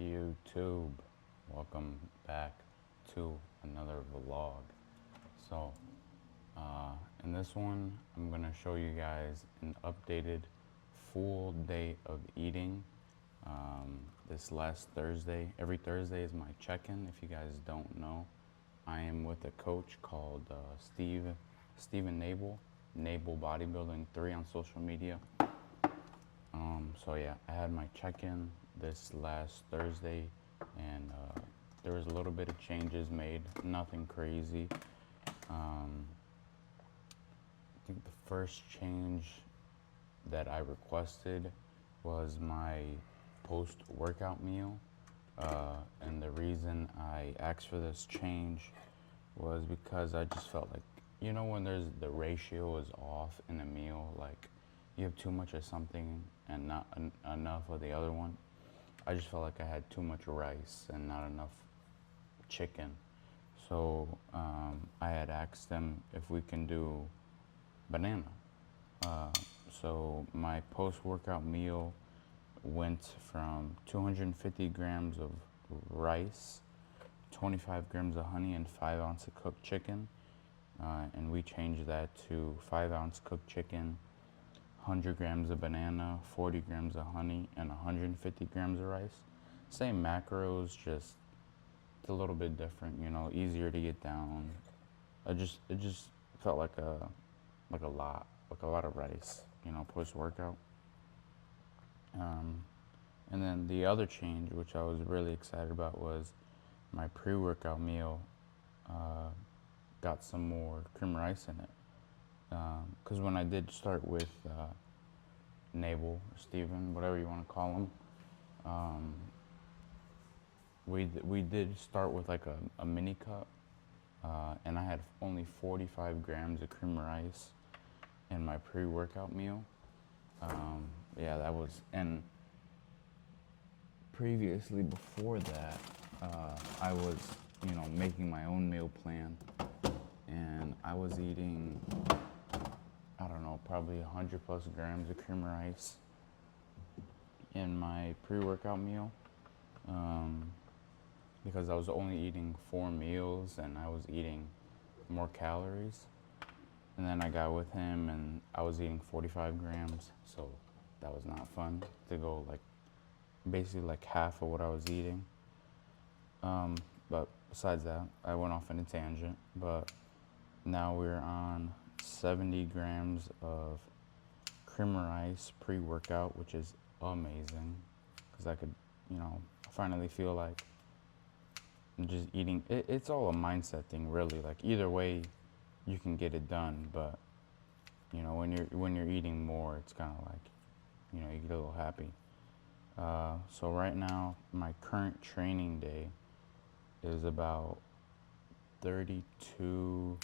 YouTube, welcome back to another vlog. So, in this one, I'm gonna show you guys an updated full day of eating. This last Thursday, every Thursday is my check-in. If you guys don't know, I am with a coach called Steven Nabel Bodybuilding 3 on social media. So yeah, I had my check-in this last Thursday, and there was a little bit of changes made, nothing crazy. I think the first change that I requested was my post-workout meal, and the reason I asked for this change was because I just felt like, when the ratio is off in a meal, like you have too much of something and not enough of the other one. I just felt like I had too much rice and not enough chicken. So I had asked them if we can do banana. So my post-workout meal went from 250 grams of rice, 25 grams of honey, and 5 ounces of cooked chicken. And we changed that to 5 ounce cooked chicken, 100 grams of banana, 40 grams of honey, and 150 grams of rice. Same macros, just it's a little bit different, easier to get down. It just felt like a lot of rice, post workout. And then the other change, which I was really excited about, was my pre-workout meal got some more cream rice in it. Because when I did start with Nabel, Steven, whatever you want to call him, we did start with like a mini cup, and I had only 45 grams of cream rice in my pre-workout meal. Yeah, that was, and previously before that, I was, making my own meal plan, and I was eating, I don't know, probably 100 plus grams of cream rice in my pre-workout meal, because I was only eating 4 meals and I was eating more calories. And then I got with him and I was eating 45 grams, so that was not fun to go like basically like half of what I was eating. But besides that, I went off in a tangent. But now we're on 70 grams of cream rice pre-workout, which is amazing because I could, finally feel like I'm just eating. It's all a mindset thing, really. Like either way, you can get it done. But when you're eating more, it's kind of like, you get a little happy. So right now, my current training day is about 32,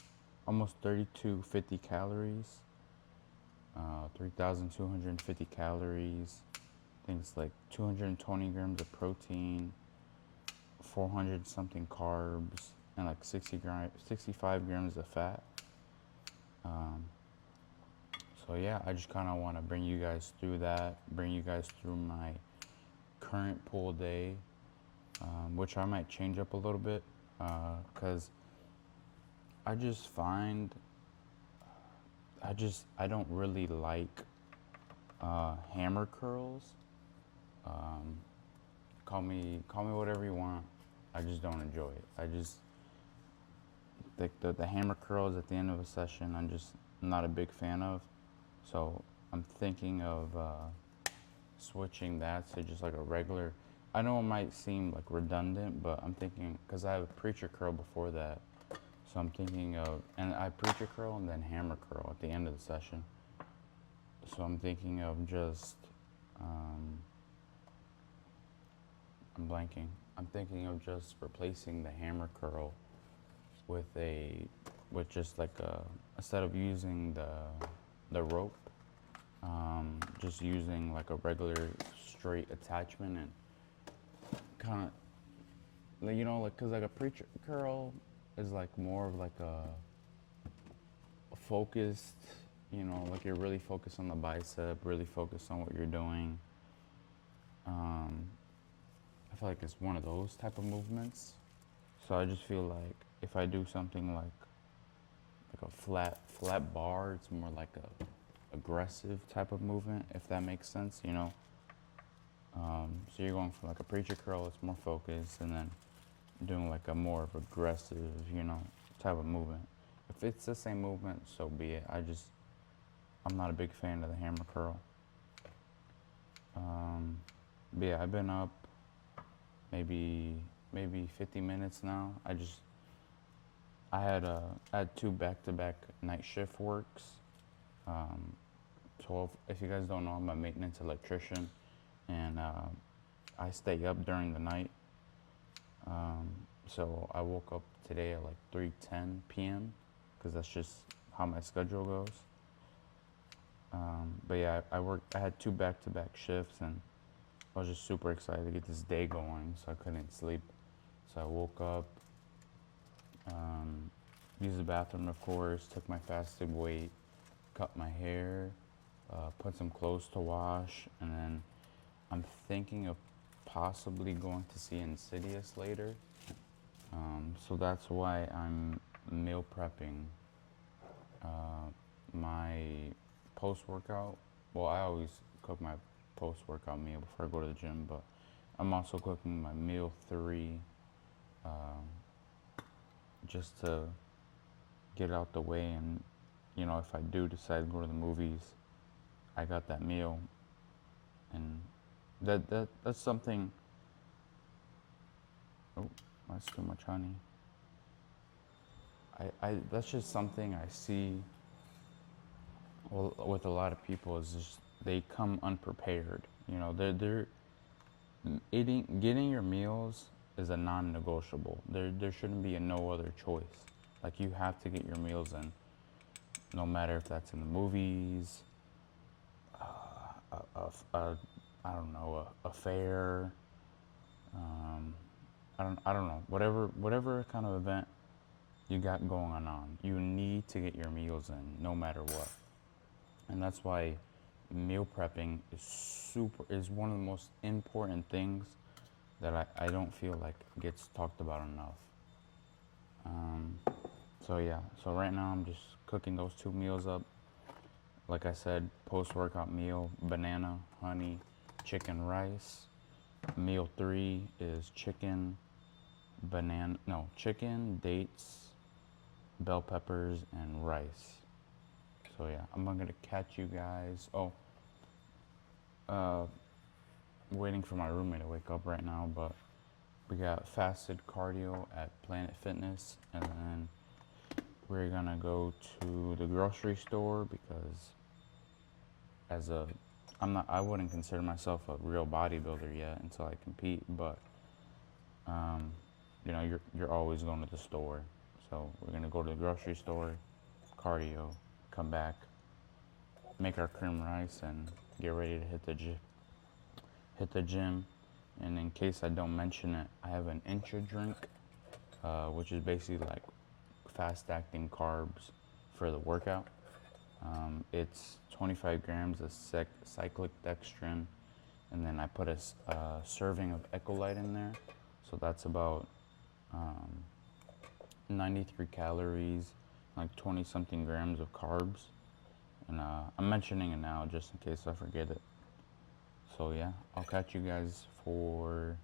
almost 3250 calories, 3,250 calories. I think it's like 220 grams of protein, 400 something carbs, and like 65 grams of fat. So yeah, I just kind of want to bring you guys through that, bring you guys through my current pull day, which I might change up a little bit, because I just find I don't really like hammer curls. Call me whatever you want. I just don't enjoy it. I just the hammer curls at the end of a session, I'm just not a big fan of. So I'm thinking of switching that to just like a regular. I know it might seem like redundant, but I'm thinking, because I have a preacher curl before that, so I'm thinking of, and I preacher curl and then hammer curl at the end of the session. So I'm thinking of just, I'm blanking. I'm thinking of just replacing the hammer curl with just like instead of using the rope, just using like a regular straight attachment, and kind of, like, cause like a preacher curl is like more of like a focused, like you're really focused on the bicep, really focused on what you're doing. feel like it's one of those type of movements. So I just feel like if I do something like a flat bar, it's more like a aggressive type of movement, if that makes sense, you know. So you're going from like a preacher curl, it's more focused, and then doing like a more of aggressive, you know, type of movement. If it's the same movement, so be it. I'm not a big fan of the hammer curl. But yeah, I've been up maybe 50 minutes now. I had 2 back-to-back night shift works. 12. If you guys don't know, I'm a maintenance electrician, and I stay up during the night. So I woke up today at like 3:10 p.m. because that's just how my schedule goes. But yeah, I had 2 back-to-back shifts, and I was just super excited to get this day going, so I couldn't sleep. So I woke up, used the bathroom, of course, took my fasted weight, cut my hair, put some clothes to wash, and then I'm thinking of possibly going to see Insidious later. So that's why I'm meal prepping my post-workout. Well, I always cook my post-workout meal before I go to the gym, but I'm also cooking my meal 3 just to get out the way, and you know, if I do decide to go to the movies, I got that meal, and that's something. Oh, that's too much honey. I that's just something I see. Well, with a lot of people is just they come unprepared. You know, they're getting your meals is a non-negotiable. There shouldn't be a no other choice. Like, you have to get your meals in, no matter if that's in the movies, I don't know, a fair, I don't know, whatever kind of event you got going on, you need to get your meals in, no matter what. And that's why meal prepping is one of the most important things that I don't feel like gets talked about enough. So yeah, so right now I'm just cooking those 2 meals up. Like I said, post-workout meal, banana, honey, chicken, rice. Meal 3 is chicken, dates, bell peppers, and rice. So yeah, I'm gonna catch you guys. Waiting for my roommate to wake up right now, but we got fasted cardio at Planet Fitness, and then we're gonna go to the grocery store because I wouldn't consider myself a real bodybuilder yet until I compete, but you know, you're always going to the store. So we're gonna go to the grocery store, cardio, come back, make our cream rice, and get ready to hit the gym. And in case I don't mention it, I have an Intra drink, which is basically like fast-acting carbs for the workout. It's 25 grams of cyclic dextrin, and then I put a serving of Ecolyte in there. So that's about 93 calories, like 20-something grams of carbs. And I'm mentioning it now just in case I forget it. So yeah, I'll catch you guys for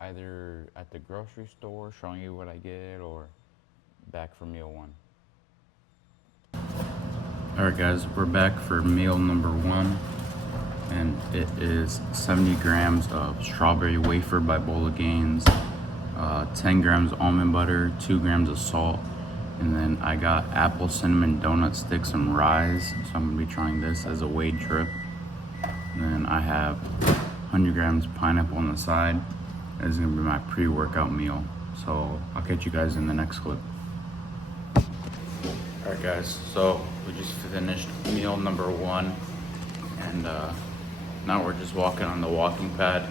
either at the grocery store showing you what I get, or back for meal 1. Alright guys, we're back for meal number 1, and it is 70 grams of strawberry wafer by Bowl of Gains, 10 grams almond butter, 2 grams of salt, and then I got apple cinnamon donut sticks and Rise, so I'm going to be trying this as a weighed trip. And then I have 100 grams pineapple on the side. This is going to be my pre-workout meal, so I'll catch you guys in the next clip. Alright guys, so we just finished meal number 1, and now we're just walking on the walking pad.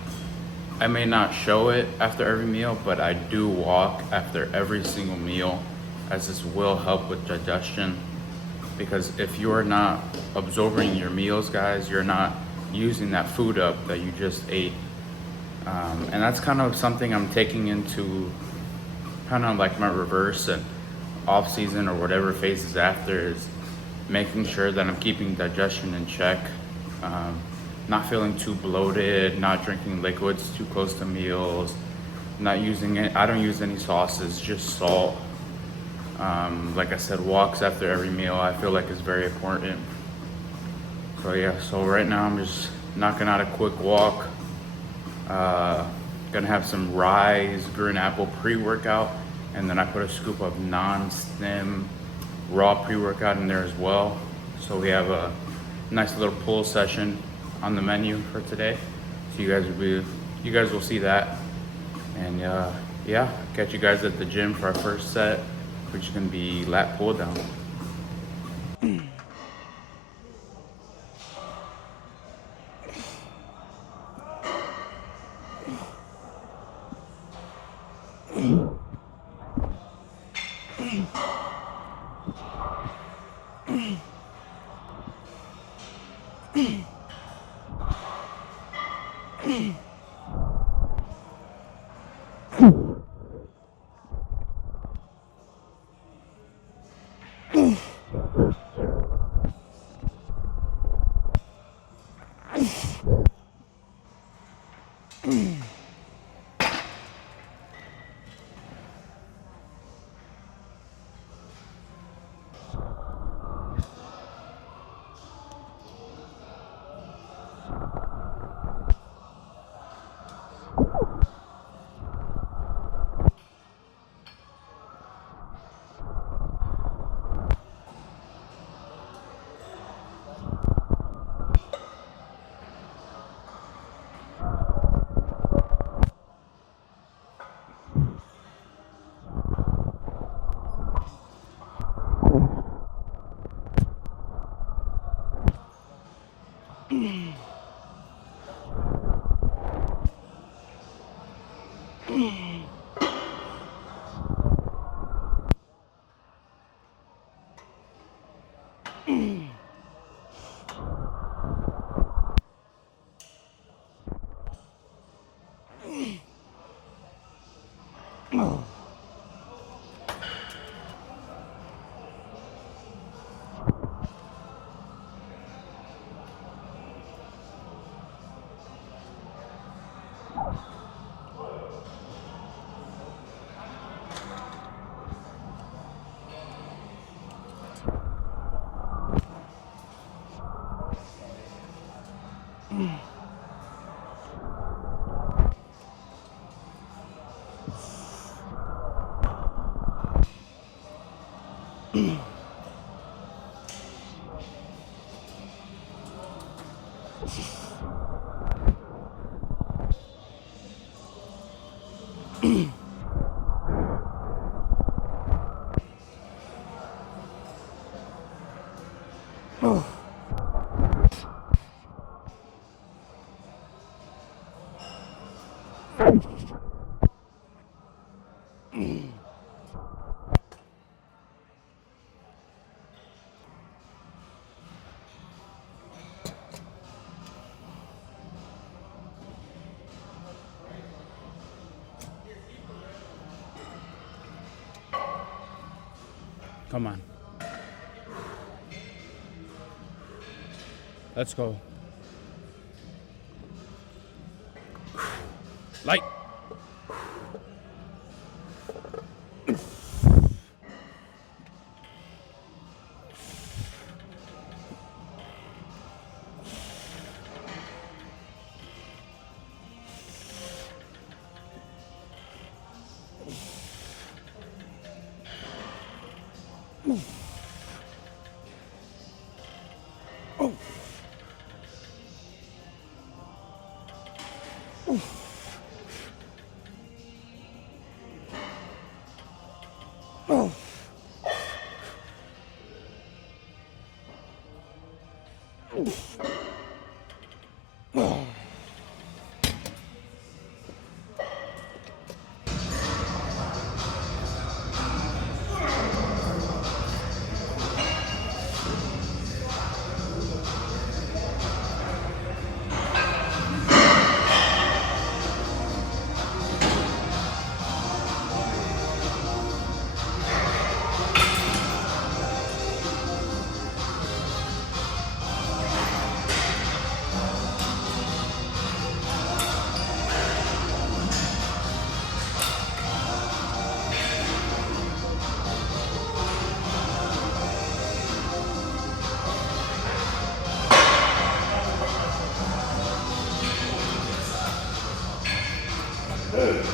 I may not show it after every meal, but I do walk after every single meal, as this will help with digestion. Because if you're not absorbing your meals, guys, you're not using that food up that you just ate. And that's kind of something I'm taking into kind of like my reverse and off season or whatever phases after, is making sure that I'm keeping digestion in check, not feeling too bloated, not drinking liquids too close to meals, not using it. I don't use any sauces, just salt. Like I said, walks after every meal I feel like is very important. So yeah, so right now I'm just knocking out a quick walk. Gonna have some Rise green apple pre-workout, and then I put a scoop of non-stim raw pre-workout in there as well. So we have a nice little pull session on the menu for today. So you guys will see that. And yeah, catch you guys at the gym for our first set, which is gonna be lat pull down. Come on. Let's go. Light. Alright,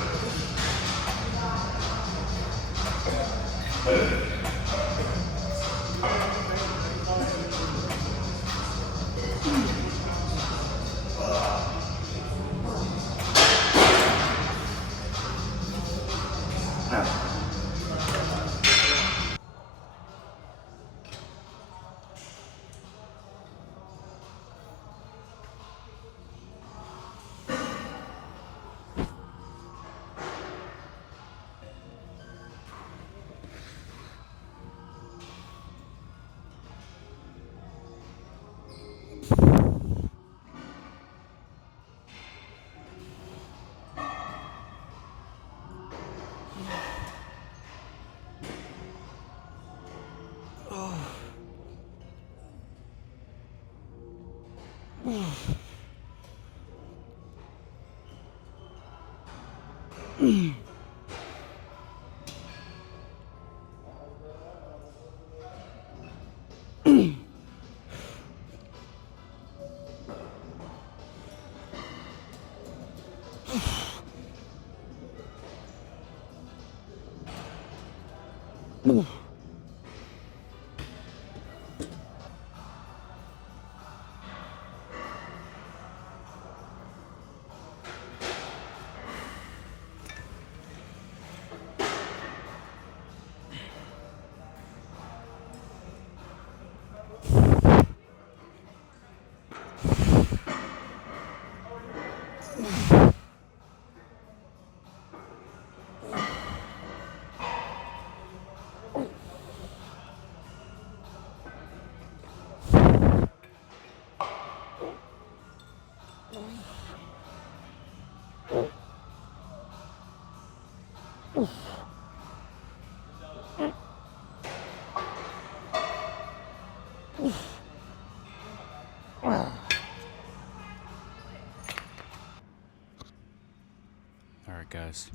guys,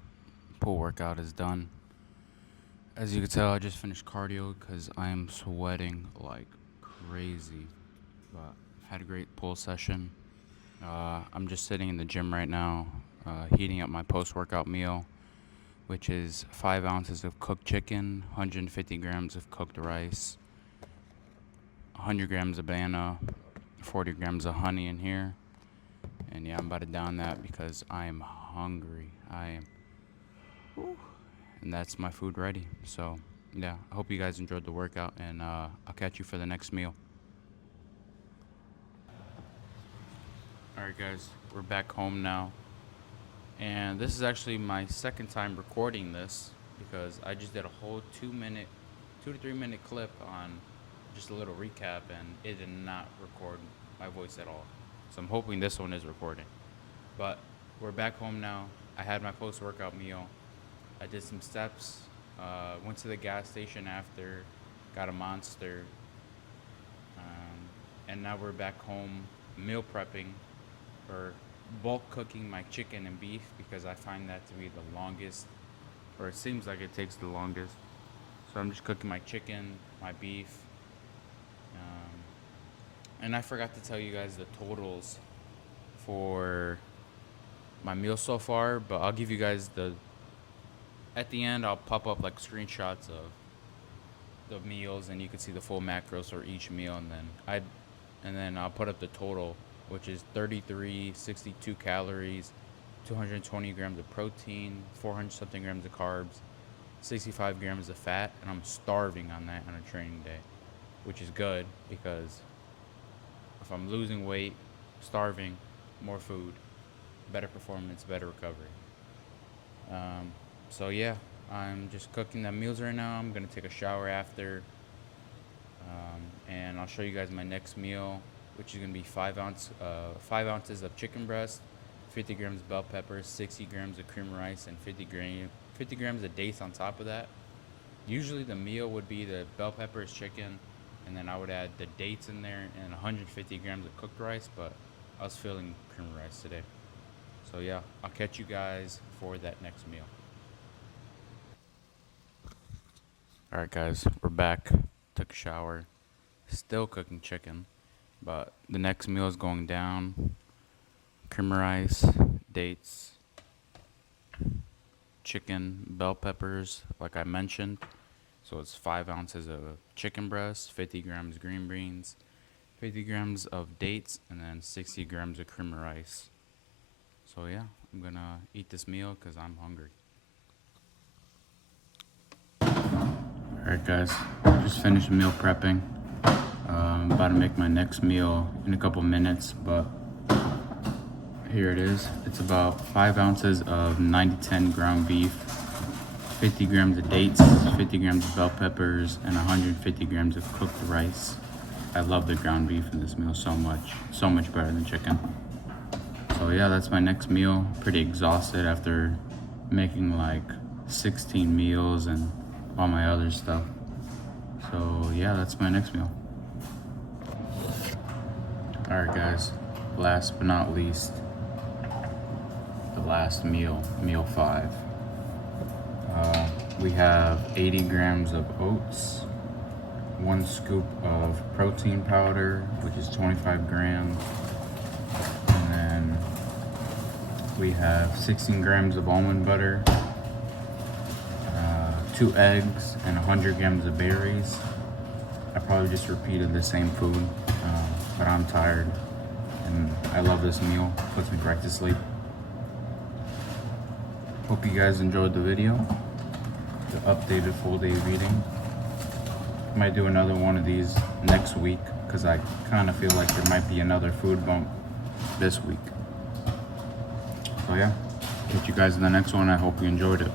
pool workout is done. As you can tell, I just finished cardio because I am sweating like crazy. But had a great pool session. I'm just sitting in the gym right now, heating up my post-workout meal, which is 5 ounces of cooked chicken, 150 grams of cooked rice, 100 grams of banana, 40 grams of honey in here. And yeah, I'm about to down that because I am hungry. And that's my food ready. So yeah, I hope you guys enjoyed the workout, and I'll catch you for the next meal. Alright guys, we're back home now. And this is actually my second time recording this because I just did a whole 2 to 3 minute clip on just a little recap, and it did not record my voice at all. So I'm hoping this one is recording. But we're back home now. I had my post-workout meal. I did some steps, went to the gas station after, got a Monster, and now we're back home meal prepping, or bulk cooking my chicken and beef, because I find that to be the longest, or it seems like it takes the longest. So I'm just cooking my chicken, my beef, and I forgot to tell you guys the totals for my meal so far, but I'll give you guys at the end I'll pop up like screenshots of the meals, and you can see the full macros for each meal, and then I'll put up the total, which is 3362 calories, 220 grams of protein, 400 something grams of carbs, 65 grams of fat, and I'm starving on that on a training day, which is good because if I'm losing weight, starving, more food, better performance, better recovery. So yeah, I'm just cooking the meals right now. I'm gonna take a shower after, and I'll show you guys my next meal, which is gonna be 5 ounces of chicken breast, 50 grams of bell peppers, 60 grams of cream rice, and 50 grams of dates on top of that. Usually the meal would be the bell peppers, chicken, and then I would add the dates in there and 150 grams of cooked rice, but I was feeling cream rice today. So yeah, I'll catch you guys for that next meal. Alright guys, we're back. Took a shower. Still cooking chicken, but the next meal is going down. Cream rice, dates, chicken bell peppers, like I mentioned. So it's 5 ounces of chicken breast, 50 grams green beans, 50 grams of dates, and then 60 grams of cream of rice. So yeah, I'm gonna eat this meal because I'm hungry. Alright guys, just finished meal prepping. I'm about to make my next meal in a couple minutes, but here it is. It's about 5 ounces of 90-10 ground beef, 50 grams of dates, 50 grams of bell peppers, and 150 grams of cooked rice. I love the ground beef in this meal so much better than chicken. So yeah, that's my next meal. Pretty exhausted after making like 16 meals and all my other stuff. So yeah, that's my next meal. Alright guys, last but not least, the last meal, meal 5. We have 80 grams of oats, 1 scoop of protein powder, which is 25 grams, and then we have 16 grams of almond butter, 2 eggs, and 100 grams of berries. I probably just repeated the same food, but I'm tired, and I love this meal. Puts me right to sleep. Hope you guys enjoyed the video, the updated full day reading. Might do another one of these next week because I kind of feel like there might be another food bump this week. So yeah, catch you guys in the next one. I hope you enjoyed it.